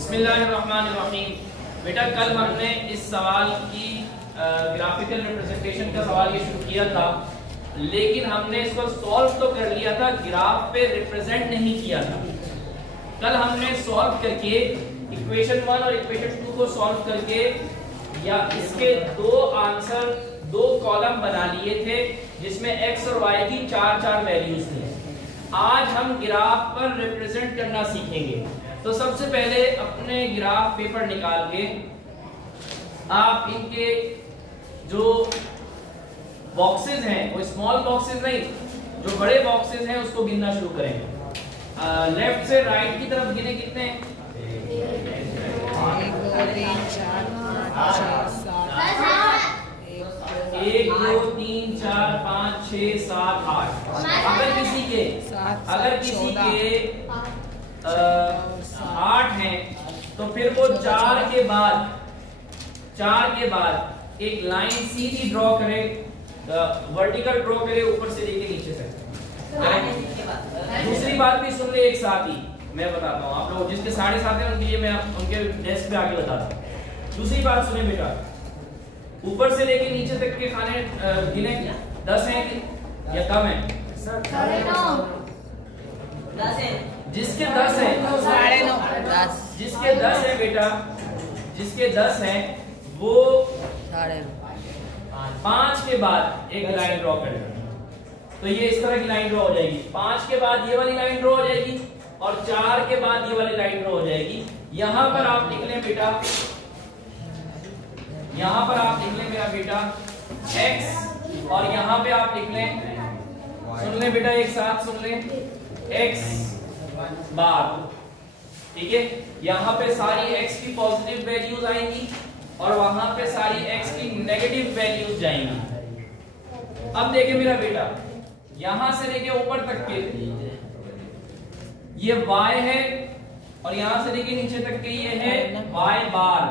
बिस्मिल्लाहिर्रहमानिर्रहीम। बेटा कल हमने इस सवाल की ग्राफिकल रिप्रेजेंटेशन का सवाल ये शुरू किया था, लेकिन हमने इसको सॉल्व तो कर लिया था, ग्राफ पे रिप्रेजेंट नहीं किया था। कल हमने सॉल्व करके इक्वेशन 1 और इक्वेशन 2 को सॉल्व करके या इसके दो आंसर, दो कॉलम बना लिए थे जिसमें x और y की 4 वैल्यूज थी। आज हम ग्राफ पर रिप्रेजेंट करना सीखेंगे। तो सबसे पहले अपने ग्राफ पेपर निकाल के आप इनके जो बॉक्सेस हैं वो स्मॉल बॉक्सेस नहीं, जो बड़े बॉक्सेस हैं उसको गिनना शुरू करेंगे। लेफ्ट से राइट की तरफ गिने कितने? 1 2 3 4 5 6 7 8। अगर किसी के 8 हैं तो फिर वो 4 के बाद एक लाइन सीधी ड्रॉ करे, वर्टिकल ड्रॉ करे ऊपर से लेके नीचे तक। दूसरी बात भी सुन ले एक साथ ही, मैं बताता हूँ आप लोग जिसके 7.5 हैं उनके लिए मैं उनके डेस्क पे आगे बताता हूँ। दूसरी बात सुने बेटा, ऊपर से लेके नीचे तक के खाने गिने 10 हैं या कम है? 10 है। जिसके 10 है 9.5, जिसके 10 है बेटा, जिसके 10 है वो 5 के बाद एक लाइन ड्रॉ करेगा। तो ये इस तरह की लाइन ड्रॉ हो जाएगी। 5 के बाद ये वाली लाइन ड्रॉ हो जाएगी और 4 के बाद ये वाली लाइन ड्रॉ हो जाएगी। यहां पर आप लिख लें बेटा, यहां पर आप लिख लें मेरा बेटा x, और यहां पे आप लिख लें, सुन लें बेटा एक साथ सुन लें, x बार। ठीक है, यहां पे सारी x की पॉजिटिव वैल्यूज आएंगी और वहां पे सारी x की नेगेटिव वैल्यूज जाएंगी। अब देखिए मेरा बेटा, यहां से लेके ऊपर तक के ये y है और यहां से लेके नीचे तक के ये है y बार।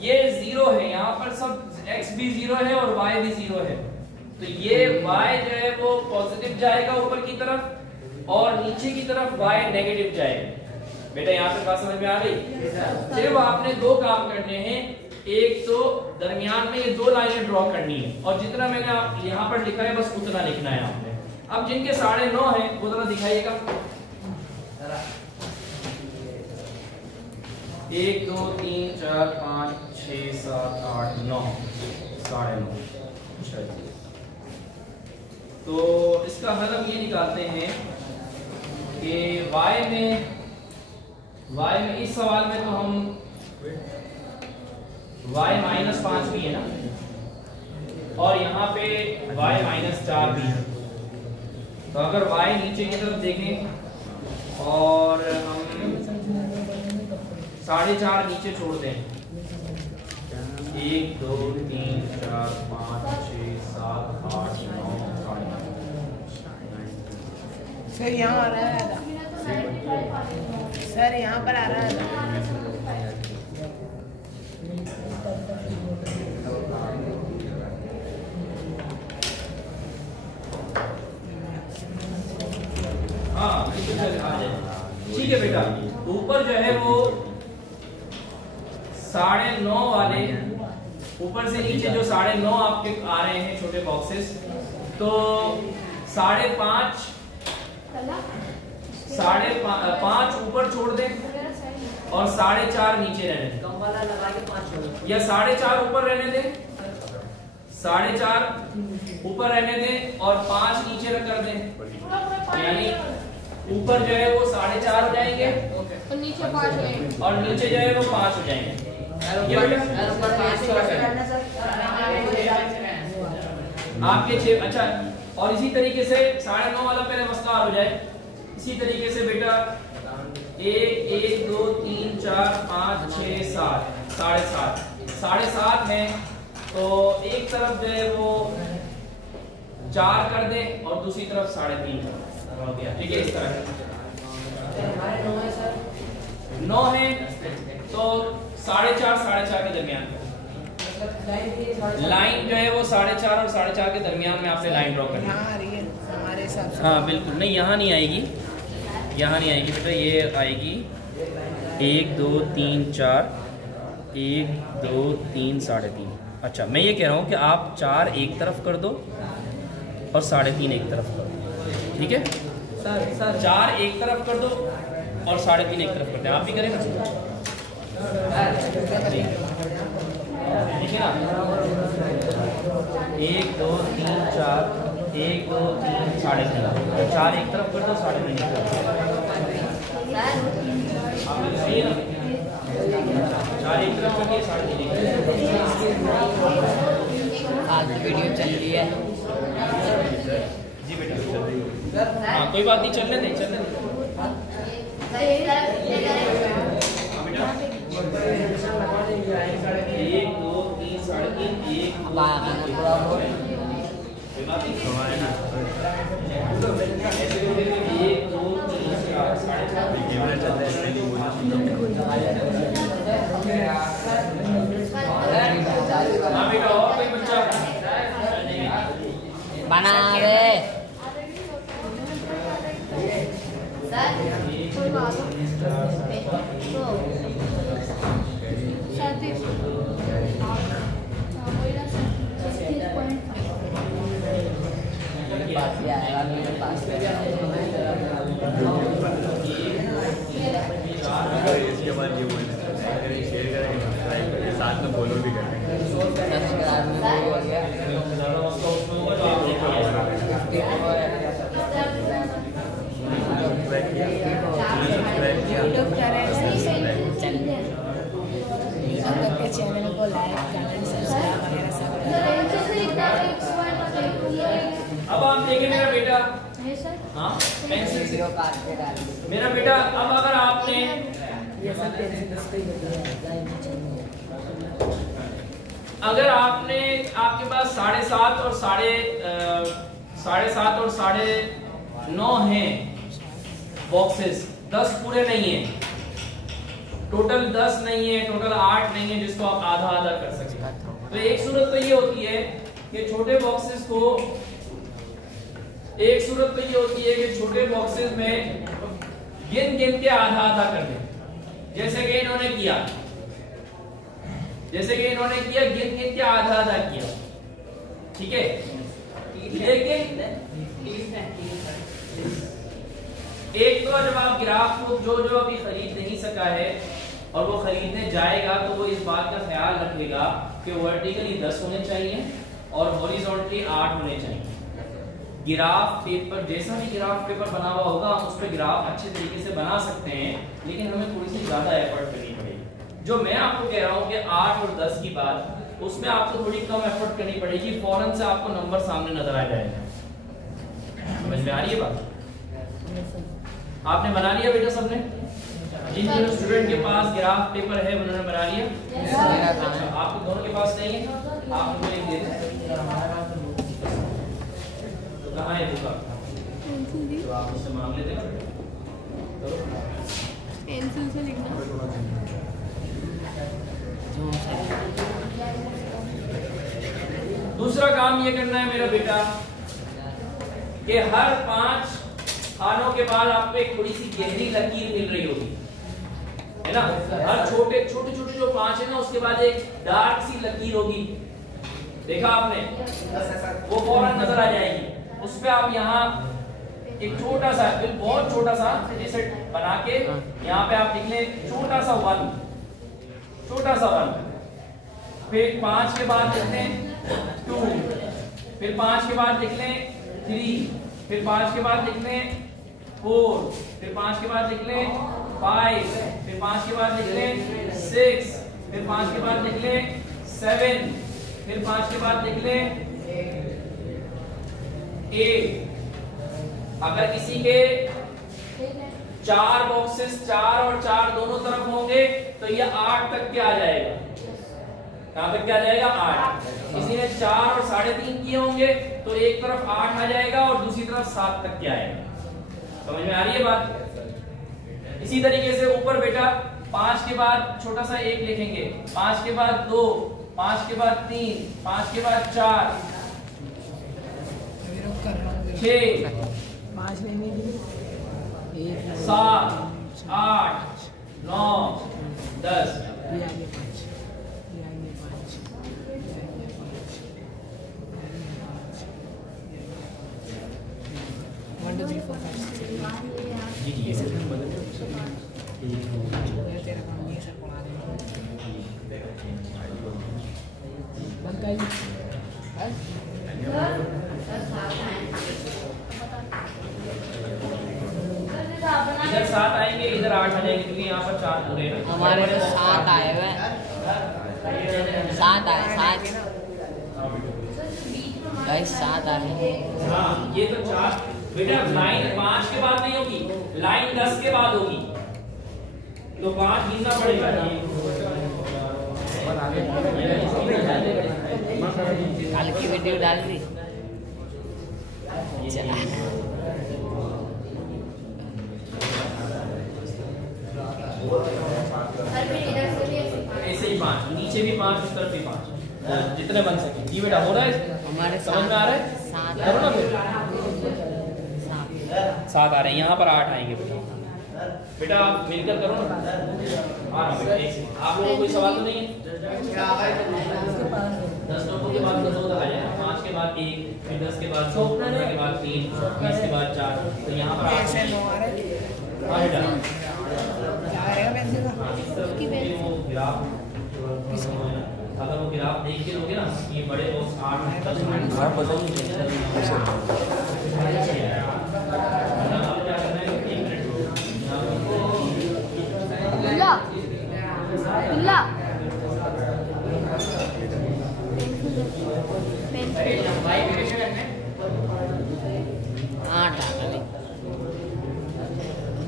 ये 0 है, यहाँ पर सब x भी 0 है और y भी 0 है। तो ये y जो है वो पॉजिटिव जाएगा ऊपर की तरफ और नीचे की तरफ y नेगेटिव जाएगा। बेटा यहाँ पे बात समझ में आ गई? सिर्फ आपने दो काम करने हैं, एक तो दरमियान में ये दो लाइनें ड्रॉ करनी है और जितना मैंने आप यहाँ पर लिखा है बस उतना लिखना है आपने। अब जिनके 9.5 है वो जरा दिखाइएगा। 1 2 3 4 5 6 7 8 9 9.5। तो इसका हल हम ये निकालते हैं कि y में इस सवाल में तो हम y -5 भी है ना, और यहाँ पे y -4 भी है। तो अगर y नीचे की तरफ देखें और हम 4.5 नीचे छोड़ दें, 1 2 3 4 5 6 7 8 9 सर यहाँ आ रहा है, सर यहाँ पर आ रहा है। हाँ ठीक है बेटा। ऊपर जो है वो 9.5 वाले, ऊपर से नीचे जो 9.5 आपके आ रहे हैं छोटे बॉक्सेस, तो 5.5 ऊपर छोड़ दें और 4.5 नीचे रहने दें, या 4.5 ऊपर रहने दें, 4.5 ऊपर रहने दें और 5 नीचे कर दें। यानी ऊपर जो है वो 4.5 हो जाएंगे और नीचे 5 हो जाएंगे, और नीचे जो है वो 5 हो जाएंगे। आपके 6। अच्छा, और इसी तरीके से 9.5 वाला पहले मसला हो जाए। इसी तरीके से बेटा 1 2 3 4 5 6 7 7.5 है, तो एक तरफ जो है वो 4 कर दें और दूसरी तरफ 3.5 हो गया। ठीक है, इस तरह 9 है तो 4.5 के दरमियान लाइन जो है वो 4.5 और 4.5 के दरमियान में आपने लाइन ड्रॉ करनी है हमारे साथ। हाँ बिल्कुल नहीं, यहाँ नहीं आएगी, यहाँ नहीं आएगी बेटा, ये आएगी 1 2 3 4, 1 2 3 3.5। अच्छा, मैं ये कह रहा हूँ कि आप 4 एक तरफ कर दो और 3.5 एक तरफ कर दो, ठीक है सर? 4 एक तरफ कर दो और 3.5 एक तरफ करते हैं। आप भी करें ना, ठीक है ना? 1 2 3 4, 1 2 3 3.5। 4 एक तरफ कर दो, 3.5 एक तरफ। 4 एक तरफ करके 3.5 एक तरफ। आज वीडियो चल रही है जी बेटा, हाँ कोई बात नहीं, चलने दें, चलने दें। 1 2 3 3.5, 1 2 3 4 हाँ बेटा, और कोई बच्चा बना रे इसके बाद ये शेयर करेंगे, साथ में फॉलो भी करेंगे। चैनल को लाइक कमेंट सब्सक्राइब वगैरह सब अब आप देखें मेरा बेटा, हाँ पेंसिल से मेरा बेटा, अब अगर आपने आपके पास 7.5 और 9.5 हैं बॉक्सेस, 10 पूरे नहीं है, टोटल 10 नहीं है, टोटल 8 नहीं है जिसको आप आधा आधा कर सकते। तो एक सूरत तो ये होती है कि छोटे बॉक्सेस में गिन के आधा आधा कर दें, जैसे कि इन्होंने किया, गिन के आधा आधा किया, ठीक है? लेकिन एक तो जब आप ग्राफ को जो अभी खरीद नहीं सका है और वो खरीदने जाएगा, तो वो इस बात का ख्याल रखेगा कि वर्टिकली 10 होने चाहिए और हॉरिजॉन्टली 8 होने चाहिए। ग्राफ पेपर, जैसा भी ग्राफ पेपर बना हुआ होगा, हम उस पर ग्राफ अच्छे तरीके से बना सकते हैं, लेकिन हमें थोड़ी सी ज्यादा एफर्ट करनी पड़ेगी। जो मैं आपको कह रहा हूँ कि 8 और 10 की बात, उसमें आपको थोड़ी कम एफर्ट करनी पड़ेगी, फौरन से आपको नंबर सामने नजर आ जाएगा। समझ में आ रही है बात? आपने बना लिया बेटा सबने? जिन स्टूडेंट के पास ग्राफ पेपर है उन्होंने बना लिया? अच्छा, आपके दोनों के पास नहीं है, आप मुझे एक दे दें। कहाँ है बुक? तो आप उससे मांग लेते हैं, पेंसिल से लिखना। दूसरा काम ये करना है मेरा बेटा कि हर 5 खानों के बाद आपको एक थोड़ी सी गहरी लकीर मिल रही होगी, है ना? हर छोटे जो 5 है ना, उसके बाद एक डार्क सी लकीर होगी, देखा आपने? वो फौरन नजर आ जाएगी। उस पे आप यहाँ एक छोटा सा, बहुत छोटा सा जैसे बना के यहाँ पे आप लिख लें छोटा सा 1, फिर 5 के बाद लिख लें 2, फिर 5 के बाद लिख लें 3, फिर 5 के बाद लिख लें 4, फिर 5 के बाद लिख लें 5, फिर 5 के बाद लिख लें 6, फिर 5 के बाद लिख लें 7, फिर 5 के बाद लिख लें 8। अगर किसी के 4 बॉक्सेस 4 और 4 दोनों तरफ होंगे तो ये 8 तक के आ जाएगा। कहां तक क्या आ जाएगा? 8। किसी ने 4 और 3.5 किए होंगे तो एक तरफ 8 आ जाएगा और दूसरी तरफ 7 तक के आएगा। समझ में आ रही है बात? इसी तरीके से ऊपर बेटा 5 के बाद छोटा सा 1 लिखेंगे, 5 के बाद 2, 5 के बाद 3, 5 के बाद 4, 6, 7, 8, तेरा काम ये सब पढ़ा इधर 7 आएंगे, इधर 8 आ जाएंगे क्योंकि यहाँ पर 4 पूरे हैं। हमारे तो 7 आए हुए, 7 आए, 7 गाइस, 7 आ गए। हाँ, ये तो 4 बेटा। लाइन 5 के बाद नहीं होगी, लाइन 10 के बाद होगी, तो 5 गिनना पड़ेगा। कल की वीडियो डाल दी। चला ऐसे ही 5, नीचे भी 5, इस तरफ भी 5, जितने बन सके। ये बेटा हो रहा है, हमारे समझ में आ रहा है? 7 करो ना फिर। 7 आ रहे हैं, यहाँ पर 8 आएंगे बेटा। बेटा आप मिलकर करो ना। हाँ बेटा, एक सेकंड। आप लोगों को कोई सवाल तो नहीं है? 10 लोगों के बाद 10 तक आ जाएगा, 5 के बाद 1, फिर 10 के बाद 2, 15 के बाद 3, 20 के बाद 4, तो यहाँ पर 8। हाँ बेटा, वो ग्राफ, अगर वो ग्राफ देख के लोगे ना, ये बड़े बॉक्स 8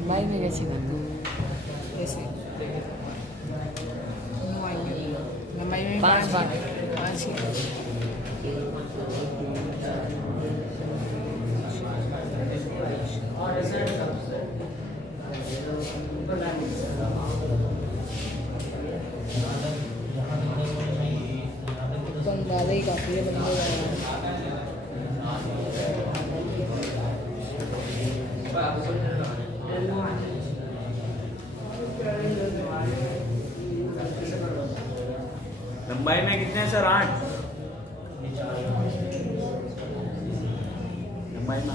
भाई मेरे अच्छी बात ऐसे लंबाई में 5 बार 5 ज़्यादा ही काफ़ी है बंदे लंबाई में कितने हैं सर? 8 लंबाई में 8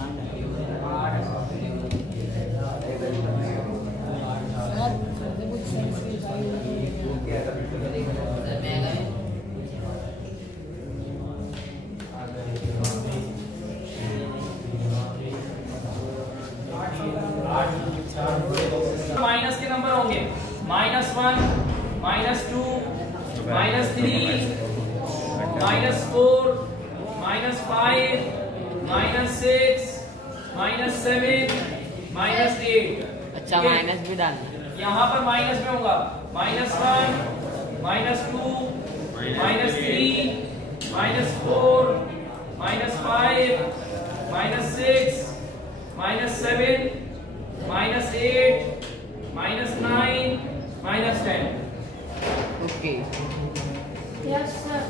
माइनस के नंबर होंगे, -1, -2, -3, -4, -5, -6, -7, -8। अच्छा, माइनस भी डालना। यहाँ पर माइनस में होगा -1, -2, -3, -4, -5, -6, -7, -8, -9, -10। ओके। Yes sir.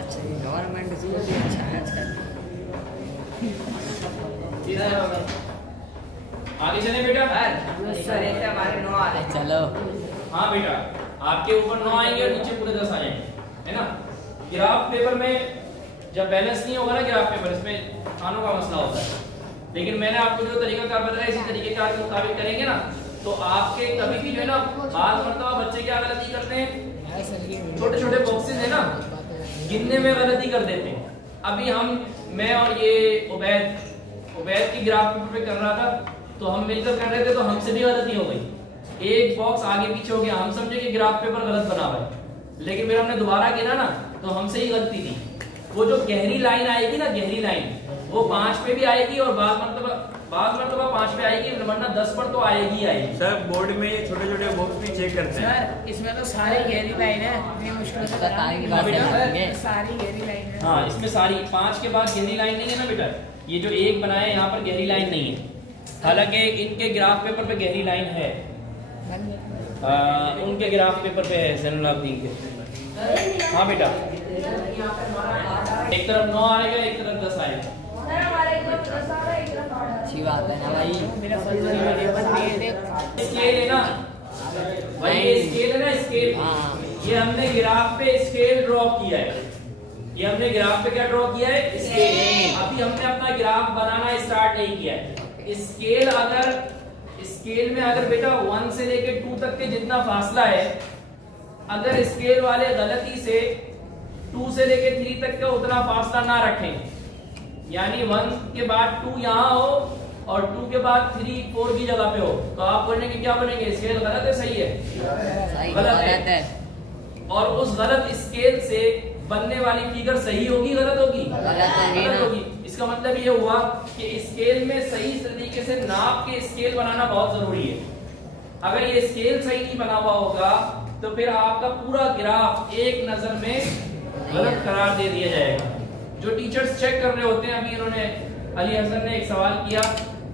अच्छा, गवर्नमेंट स्कूल भी अच्छा है आजकल। आगे चले बेटा। चलो। हाँ बेटा, आपके ऊपर 9 आएंगे और नीचे पूरे 10 आ जाएंगे, है ना। ग्राफ पेपर में जब बैलेंस नहीं होगा ना ग्राफ पेपर, इसमें खानों का मसला होता है। लेकिन मैंने आपको जो तरीका कार बताया, इसी तरीके कार के मुताबिक करेंगे ना, तो आपके कभी भी जो है ना, बात मरतबा बच्चे क्या गलती करते हैं, छोटे छोटे बॉक्सेस है ना, गिनने में गलती कर देते हैं। अभी मैं और ये उबैद की ग्राफ पेपर पे कर रहा था, तो हम मिलकर कर रहे थे, तो हमसे भी गलती हो गई। एक बॉक्स आगे पीछे हो गया, हम समझे कि ग्राफ पेपर गलत बना हुआ है, लेकिन फिर हमने दोबारा गिना ना, तो हमसे ही गलती थी। वो जो गहरी लाइन आएगी ना, गहरी लाइन, वो 5 पे भी आएगी और बाद मरतबा 5 पे आएगी, वरना 10 पर तो आएगी आएगी। सर बोर्ड में ये छोटे छोटे बॉक्स भी चेक करते हैं। सर इसमें तो सारी गहरी लाइन है, इतनी मुश्किल से सारी गहरी लाइन है। हाँ, इसमें सारी 5 के बाद गहरी लाइन नहीं है ना बेटा। ये जो एक बनाया है यहाँ पर गहरी लाइन नहीं है, हालांकि इनके ग्राफ पेपर पे गहरी लाइन है, उनके ग्राफ पेपर पे है ज़ैनुल आबिदीन के। हाँ बेटा, एक तरफ 9 आएगा, एक तरफ 10 आएगा। अच्छी बात है ना भाई। स्केल है ना भाई, स्केल है ना, स्केल। ये हमने ग्राफ पे स्केल ड्रॉ किया है, ये हमने ग्राफ पे क्या ड्रॉ किया है, स्केल। अभी हमने अपना ग्राफ बनाना स्टार्ट नहीं किया है। स्केल अगर स्केल में अगर बेटा 1 से लेके 2 तक के जितना फासला है, अगर स्केल वाले गलती से 2 से लेके 3 तक का उतना फासला ना रखें, यानी 1 के बाद 2 यहाँ हो और 2 के बाद 3 4 की जगह पे हो, तो आप बोलने की क्या बनेंगे? स्केल गलत है सही है? गलत है। और उस गलत स्केल से बनने वाली फिगर सही होगी गलत होगी? गलत होगी। इसका मतलब ये हुआ कि स्केल में सही तरीके से नाप के स्केल बनाना बहुत जरूरी है। अगर ये स्केल सही नहीं बना हुआ होगा तो फिर आपका पूरा ग्राफ एक नजर में गलत करार दे दिया जाएगा। जो टीचर्स चेक कर रहे होते हैं, अभी इन्होंने अली हसन ने एक सवाल किया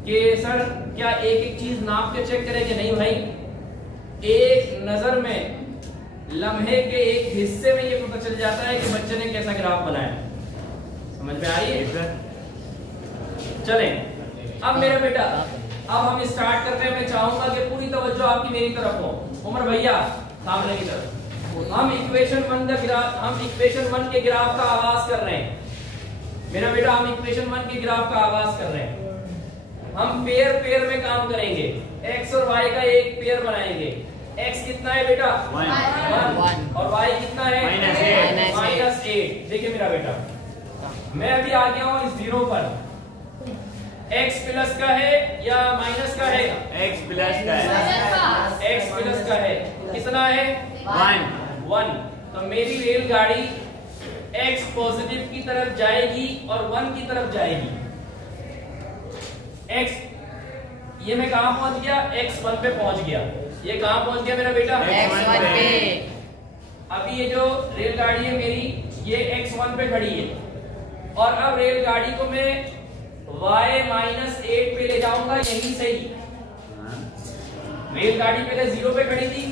कि सर क्या एक एक चीज नाप के चेक करें कि नहीं भाई, एक नजर में लम्हे के एक हिस्से में ये पता चल जाता है कि बच्चे ने कैसा ग्राफ बनाया। समझ में आ रही है? चलें, अब मेरा बेटा अब हम स्टार्ट करते हैं। मैं चाहूंगा कि पूरी तवज्जो आपकी मेरी तरफ हो। उमर भैया सामने की तरफ। हम इक्वेशन 1 के ग्राफ का आगाज कर रहे हैं। मेरा बेटा हम इक्वेशन 1 के ग्राफ का आगाज कर रहे हैं। हम पेयर में काम करेंगे। x और y का एक पेयर बनाएंगे। x कितना है बेटा? 1 और y कितना है? -8। देखिए मेरा बेटा, मैं अभी आ गया हूँ इस 0 पर। x प्लस का है या माइनस का है? x प्लस का है। x प्लस का है। कितना है? 1। तो मेरी रेलगाड़ी x पॉजिटिव की तरफ जाएगी और 1 की तरफ जाएगी। x, ये मैं कहां पहुंच गया? x1 पे पहुंच गया। ये कहां पहुंच गया मेरा बेटा? x1 पे। अभी ये जो रेलगाड़ी है मेरी, ये x1 पे खड़ी है और अब रेलगाड़ी को मैं y-8 पे ले जाऊंगा। यही सही। रेलगाड़ी पहले 0 पे खड़ी थी,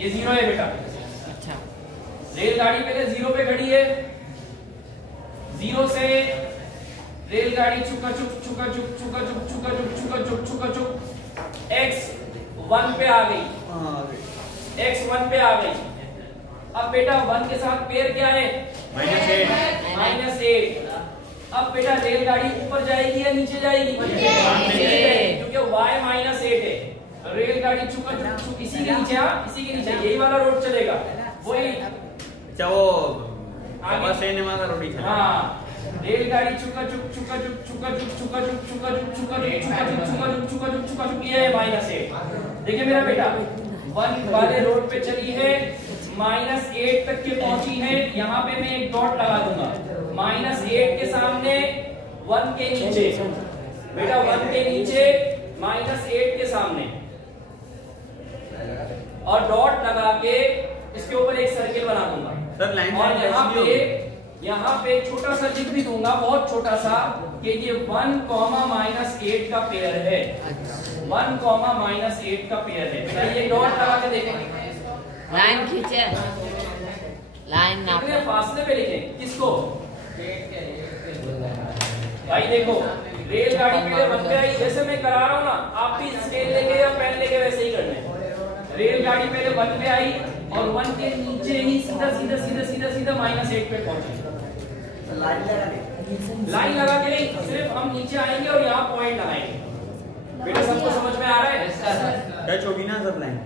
ये 0 है बेटा। अच्छा, रेलगाड़ी पहले 0 पे खड़ी है। 0 से रेलगाड़ी चुका चुक x1 पे आ गई। x1 पे आ गई। अब बेटा 1 के साथ पेयर क्या है? -8। अब बेटा रेलगाड़ी ऊपर जाएगी या नीचे जाएगी? क्योंकि y-8 है। रेलगाड़ी चुका चुक इसी के नीचे, इसी के नीचे यही वाला रोड चलेगा। वही अच्छा, वो आगे सिनेमा का रोड ही चलेगा। हाँ, रेलगाड़ी चुका चुक ये है -8। देखिए मेरा बेटा 1 वाले रोड पे चली है, -8 तक के पहुंची है। यहाँ पे मैं एक डॉट लगा दूंगा। -8 के सामने 1 के नीचे, बेटा 1 के नीचे -8 के सामने, और डॉट लगा के इसके ऊपर एक सर्किल बना दूंगा। सर लाइन और यहाँ पे छोटा सा लिख भी दूंगा, बहुत छोटा सा, कि ये 1, -8 का पेयर है। 1, -8 का पेयर है। ये डॉट लगा के देखेंगे। लाइन खींचे, लाइन नाप कितने फासले पे लिखे? किसको? भाई देखो, रेलगाड़ी पहले 1 पे आई, जैसे मैं करा रहा हूँ ना, आप भी स्केल लेके या पेन लेके वैसे ही करना है। रेलगाड़ी पहले 1 पे आई और 1 के नीचे ही सीधा -8 पे पहुंची। लाइन लगा के नहीं, सिर्फ हम नीचे आएंगे और यहाँ पॉइंट लगाएंगे। बेटा सबको समझ में आ रहा है? टच होगी ना सब लाइन?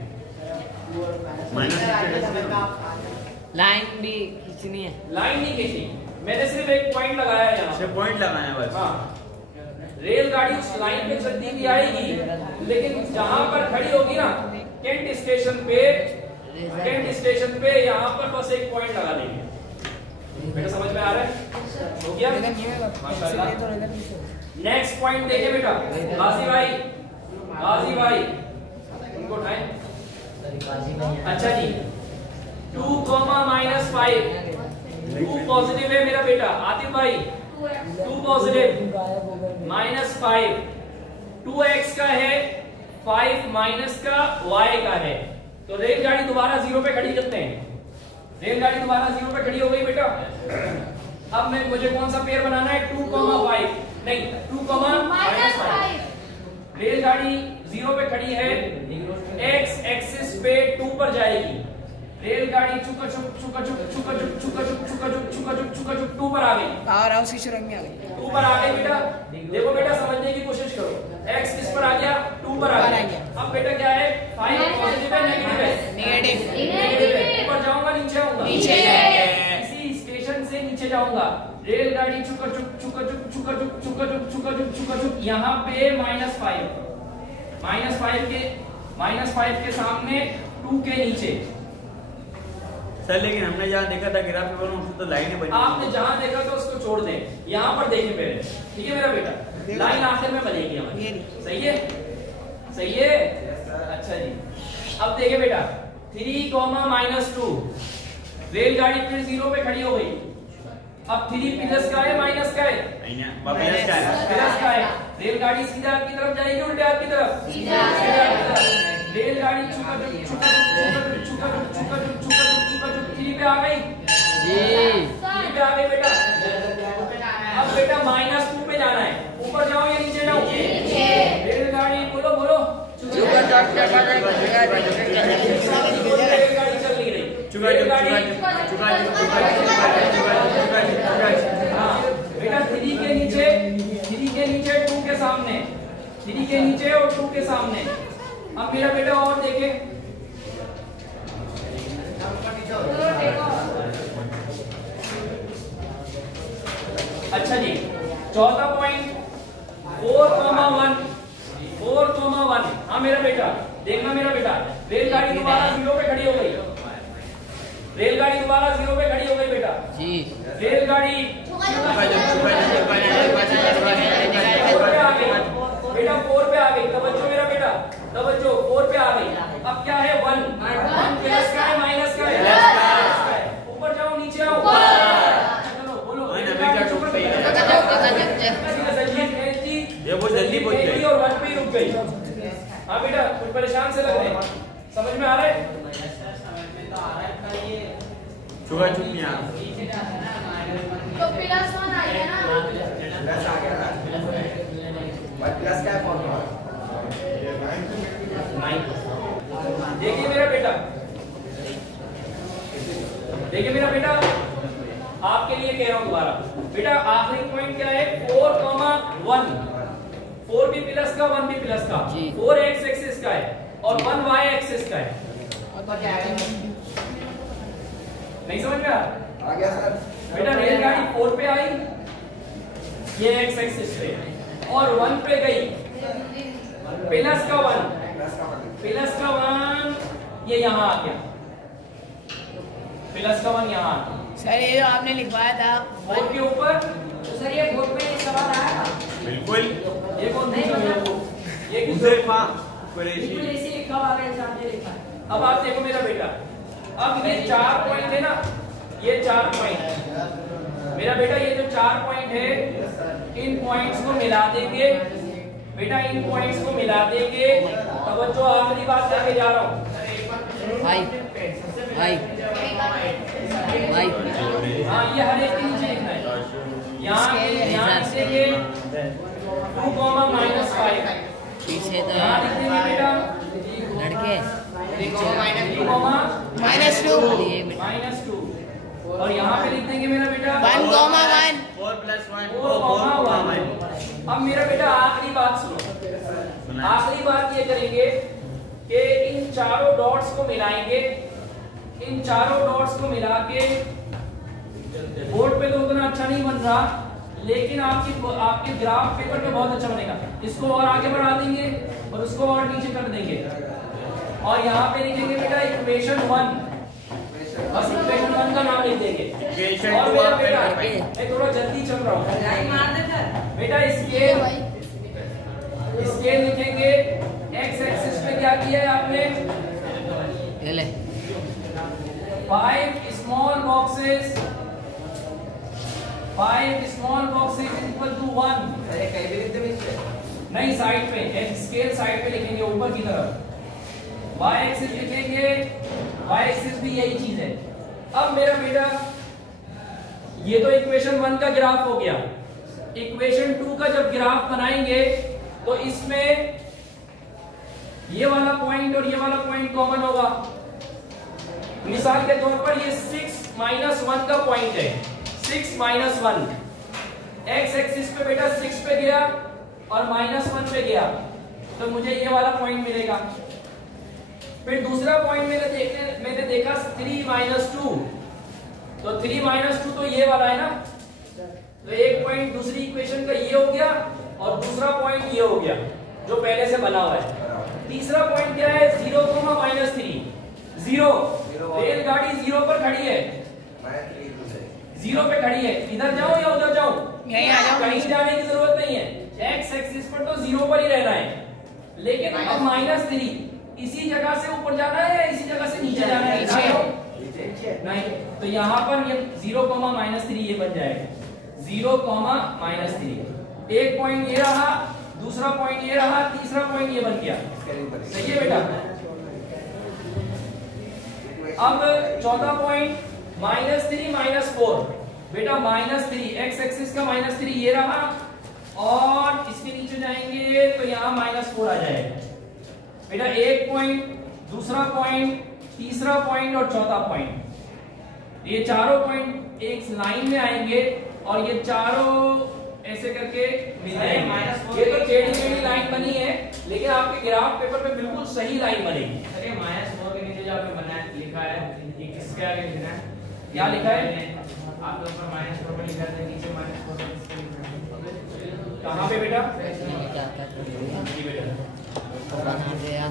लाइन भी खींचनी है। लाइन नहीं खींची, मैंने सिर्फ एक पॉइंट लगाया है यहाँ। सिर्फ पॉइंट लगाया बस। हाँ, रेलगाड़ी उस लाइन पे चलती भी आएगी, लेकिन जहां पर खड़ी होगी ना, कैंट स्टेशन पे यहाँ पर बस एक पॉइंट लगा देंगे। बेटा समझ में आ रहा है? हो गया? नेक्स्ट पॉइंट देखिए बेटा, गाजी भाई उनको उठाएं। अच्छा जी, 2, -5, 2 पॉजिटिव है मेरा बेटा। आतिफ भाई 2 पॉजिटिव, -5, 2x का है, 5 माइनस का y का है। तो रेलगाड़ी दोबारा 0 पे खड़ी करते हैं। रेलगाड़ी दोबारा 0 पे खड़ी हो गई बेटा। अब मैं मुझे कौन सा पेयर बनाना है? 2, 5 नहीं, 2, -5। रेलगाड़ी 0 पे खड़ी है, x एक्सिस पे 2 पर जाएगी। रेलगाड़ी चुका चुक 2 पर आ गई। पावर हाउस की सुरंग में आ गई। 2 पर आ गई बेटा। देखो बेटा, समझने की कोशिश करो। x किस पर आ गया? 2 ऊपर आ गया। अब बेटा क्या है 5 पॉजिटिव है नेगेटिव है? नेगेटिव है। ऊपर जाऊंगा नीचे आऊंगा? नीचे इसी स्टेशन से नीचे जाऊंगा। रेलगाड़ी चुका चुक चुका चुक चुका चुक चुका चुक चुका चुक चुका चुक यहाँ पे -5 के सामने 2 के नीचे। सर लेकिन हमने जहाँ देखा था ग्राफ पेपर में तो लाइनें बनी। आपने जहाँ देखा था उसको छोड़ दें, यहाँ पर देखें पहले। ठीक है मेरा बेटा, लाइन आखिर में बनेगी हमारी। सही है? सही है? अच्छा जी, अब देखिए बेटा 3, -2 रेलगाड़ी फिर 0 पे खड़ी हो गई। अब 3 प्लस का है माइनस का है? प्लस का है। रेलगाड़ी सीधा आपकी तरफ जाएगी उल्टे आपकी तरफ? सीधा रेलगाड़ी चुका चुक चुका चुक चुका चुक चुका चुक चुका चुक चुका चुक 3 पे आ गई जी। 3 पे आ गई बेटा। अब बेटा -2 पे जाना है। ऊपर जाओ या नीचे जाओ? रेलगाड़ी बोलो बोलो रेलगाड़ी चल नहीं रही। हाँ बेटा 3 के नीचे 2 के सामने, 3 के नीचे और 2 के सामने। अब मेरा बेटा और देखे, अच्छा जी चौथा पॉइंट 4,1। हाँ मेरा बेटा देखना मेरा बेटा, रेलगाड़ी दोबारा 0 पे खड़ी हो गई। रेलगाड़ी दोबारा 0 पे खड़ी हो गई बेटा जी। रेलगाड़ी 4 पे आ गई बेटा, 4 पे आ गई। तवज्जो मेरा बेटा, तवज्जो 4 पे आ गई। अब क्या है 1 प्लस का है माइनस का है? ऊपर जाओ नीचे आओ? चलो बोलो ये बहुत जल्दी पहुंच गई और 1 पे रुक गई। हाँ बेटा कुछ परेशान से लग रहे हैं, समझ में आ रहा है? चुका चुक यहाँ तो प्लस 1 आ गया ना? प्लस आ गया ना? प्लस क्या फॉर्मूला? देखिए मेरा बेटा, देखिए मेरा बेटा, आपके लिए कह रहा हूं दोबारा बेटा। आखिरी पॉइंट क्या है 4,1। 4 भी प्लस का 1 भी प्लस का। 4 एक्स एक्सिस का है और 1 वाई एक्सिस का है। नहीं समझ में आ गया सर? बेटा रेलगाड़ी 4 पे आई, ये एक्स एक्सिस पे, और 1 पे गई प्लस का 1 ये यहाँ आ गया। प्लस का 1 यहाँ आ गया। सर ये जो आपने लिखवाया था 1 के ऊपर, तो सर ये बोर्ड पे ये सवाल आया था? बिल्कुल। ये कौन नहीं ये बिल्कुल ऐसे लिखा हुआ है सामने लिखा है। अब आप देखो मेरा बेटा, अब ये 4 पॉइंट है ना, ये 4 पॉइंट मेरा बेटा, ये जो 4 पॉइंट है इन पॉइंट्स को मिला देंगे बेटा, इन पॉइंट्स को मिला देंगे। तवज्जो आखिरी बात करके जा रहा हूँ भाई। हाँ ये हर एक के नीचे लिखना है। यहाँ लिखेंगे 2,-5 पीछे तो यहाँ लिखेंगे बेटा लड़के -2 और यहाँ पे लिख देंगे मेरा बेटा 1,1 4+1। अब मेरा बेटा आखिरी बात सुनो, आखिरी बात ये करेंगे कि इन चारों डॉट्स को मिलाएंगे। इन चारों डॉट्स को मिला के बोर्ड पे तो उतना अच्छा नहीं बन रहा, लेकिन आपके ग्राफ पेपर पे बहुत अच्छा बनेगा। इसको और आगे बढ़ा देंगे और उसको और नीचे कर देंगे और यहाँ पे लिखेंगे बेटा इक्वेशन 1, बस इक्वेशन 1 का नाम लिख देंगे। और मेरा बेटा मैं थोड़ा जल्दी चल रहा हूँ बेटा, स्केल लिखेंगे। एक्स एक्सिस पे क्या किया है आपने? 5 स्मॉल बॉक्सेस इक्वल टू 1। नहीं साइड पे, स्केल साइड पे लिखेंगे ऊपर की तरफ। वाई एक्सिस लिखेंगे, वाई एक्सिस भी यही चीज है। अब मेरा बेटा ये तो इक्वेशन 1 का ग्राफ हो गया। इक्वेशन 2 का जब ग्राफ बनाएंगे तो इसमें ये वाला पॉइंट और ये वाला पॉइंट कॉमन होगा। मिसाल के तौर पर ये 6-1 का पॉइंट है। 6-1 एक्स एक्सिस पे बेटा 6 पे गया और -1 पे गया। तो मुझे ये वाला पॉइंट मिलेगा। फिर दूसरा पॉइंट मैंने देखा 3 - 2, तो 3 - 2 तो ये वाला है ना, तो एक पॉइंट दूसरी इक्वेशन का ये हो गया और दूसरा पॉइंट ये हो गया जो पहले से बना हुआ है। तीसरा पॉइंट क्या है 0, -3, 0, रेलगाड़ी 0 पर खड़ी है, 0 पे खड़ी है, इधर जाऊं या उधर जाऊं? यहीं आ जाओ, कहीं जाने की जरूरत नहीं है, एक्स एक्सिस पर तो 0 पर ही रहना है। लेकिन अब -3 इसी जगह से ऊपर जाना है या इसी जगह से नीचे जाना है? नहीं, तो यहाँ पर ये 0, -3 ये बन जाएगा 0, -3। एक पॉइंट ये रहा, दूसरा पॉइंट ये रहा, तीसरा पॉइंट ये बन गया। सही है बेटा? अब चौथा पॉइंट -3 - 4। बेटा -3 एक्स एक्सिस का -3 ये रहा और इसके नीचे जाएंगे तो यहाँ -4 आ जाएगा। बेटा एक पॉइंट, दूसरा पॉइंट, तीसरा पॉइंट और चौथा पॉइंट, ये चारों पॉइंट एक लाइन में आएंगे और ये चारों ऐसे करके मिल जाएंगे। ये तो टेढ़ी लाइन बनी है, लेकिन आपके ग्राफ पेपर पे बिल्कुल सही लाइन बनेगी। अरे -4 के नीचे जो आपने बनाया लिखा है ये किसके आगे लिखना है? क्या लिखा है? आप लोग पर -4 पर लिखा है, नीचे -4 पर किसके लिखना है? कहाँ पे बेटा? ये क्या कर रही है? जी बेटा बना दिया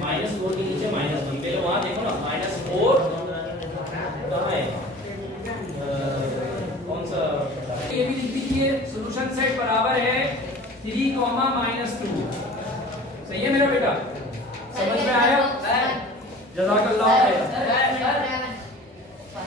-4 के नीचे -1, पहले वहां देखो ना -4 कहाँ है, कौन सा? ये भी लिख दीजिए सॉल्यूशन सेट बराबर है 3, -2। सही है मेरा बेटा? समझ में आया? जज़ाकल्लाह।